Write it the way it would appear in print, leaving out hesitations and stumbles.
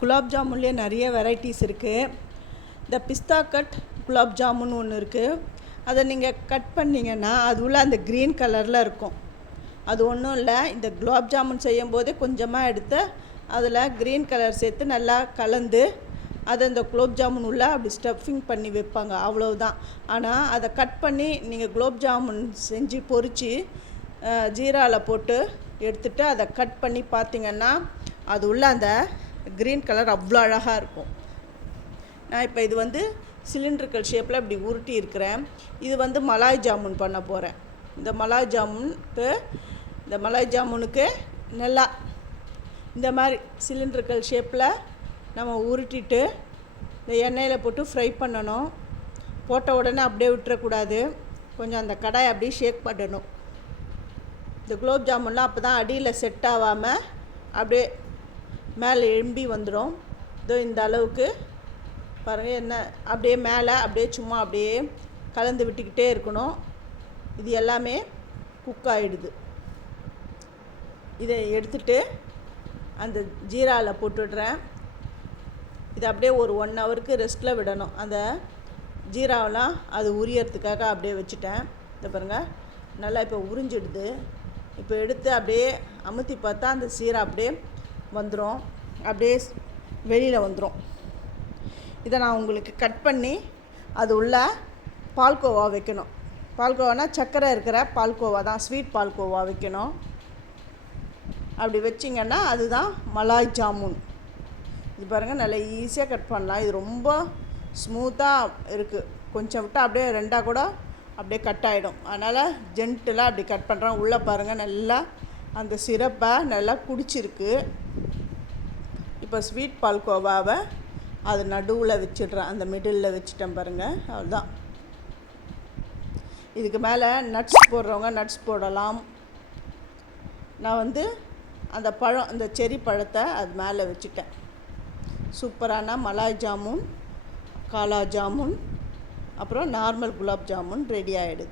குலாப் ஜாமுன்லேயே நிறைய வெரைட்டிஸ் இருக்குது. இந்த பிஸ்தா கட் குலாப் ஜாமுன் ஒன்று இருக்குது. அதை நீங்கள் கட் பண்ணிங்கன்னா அது உள்ள அந்த க்ரீன் கலரில் இருக்கும். அது ஒன்றும் இல்லை, இந்த குலாப் ஜாமுன் செய்யும் போதே கொஞ்சமாக எடுத்து அதில் க்ரீன் கலர் சேர்த்து நல்லா கலந்து அதை இந்த குலோப் ஜாமுன் உள்ள அப்படி ஸ்டஃபிங் பண்ணி வைப்பாங்க, அவ்வளவுதான். ஆனால் அதை கட் பண்ணி நீங்கள் குலோப் ஜாமுன் செஞ்சு பொரித்து ஜீராவில் போட்டு எடுத்துகிட்டு அதை கட் பண்ணி பார்த்திங்கன்னா அது உள்ள அந்த க்ரீன் கலர் அவ்வளோ அழகாக இருக்கும். நான் இப்போ இது சிலிண்ட்ரிக்கல் ஷேப்பில் இப்படி உருட்டி இருக்கிறேன். இது மலாய் ஜாமுன் பண்ண போகிறேன். இந்த மலாய் ஜாமுனுக்கு நல்லா இந்த மாதிரி சிலிண்ட்ரிக்கல் ஷேப்பில் நம்ம உருட்டிட்டு இந்த எண்ணெயில் போட்டு ஃப்ரை பண்ணணும். போட்ட உடனே அப்படியே விட்டுறக்கூடாது, கொஞ்சம் அந்த கடாயை அப்படியே ஷேக் பண்ணணும். இந்த குலோப் ஜாமுன்லாம் அப்போ தான் அடியில் செட் ஆகாமல் அப்படியே மேலே எழும்பி வந்துடும். இந்த அளவுக்கு பாருங்கள், என்ன அப்படியே மேலே அப்படியே சும்மா அப்படியே கலந்து விட்டுக்கிட்டே இருக்கணும். இது எல்லாமே குக் ஆகிடுது. இதை எடுத்துகிட்டு அந்த ஜீராவில் போட்டுடுறேன். இது அப்படியே ஒரு 1 ஹவருக்கு ரெஸ்ட்டில் விடணும். அந்த ஜீராவெலாம் அது உரியறதுக்காக அப்படியே வச்சுட்டேன். இதை பாருங்கள், நல்லா இப்போ உறிஞ்சிடுது. இப்போ எடுத்து அப்படியே அமுத்தி பார்த்தா அந்த சீரா அப்படியே வந்துடும், அப்படியே வெளியில் வந்துடும். இதை நான் உங்களுக்கு கட் பண்ணி அது உள்ள பால்கோவா வைக்கணும். பால்கோவானா சர்க்கரை இருக்கிற பால்கோவா தான், ஸ்வீட் பால்கோவா வைக்கணும். அப்படி வச்சிங்கன்னா அதுதான் மலாய் ஜாமுன். இது பாருங்கள், நல்லா ஈஸியாக கட் பண்ணலாம். இது ரொம்ப ஸ்மூத்தாக இருக்குது. கொஞ்சம் விட்டால் அப்படியே 2ஆக கூட அப்படியே கட் ஆகிடும். அதனால் ஜென்டிலாக அப்படி கட் பண்ணுறேன். உள்ளே பாருங்கள், நல்லா அந்த சிரப்பை நல்லா குடிச்சிருக்கு. இப்போ ஸ்வீட் பால்கோவாவை அது நடுவில் வச்சிடுறேன், அந்த மிடில் வச்சுட்டேன் பாருங்கள், அவ்வளோதான். இதுக்கு மேலே நட்ஸ் போடுறவங்க நட்ஸ் போடலாம். நான் அந்த பழம், அந்த செரி பழத்தை அது மேலே வச்சுட்டேன். சூப்பரான மலாய் ஜாமுன், காலா ஜாமுன், அப்புறம் நார்மல் குலாப் ஜாமுன் ரெடி ஆகிடுது.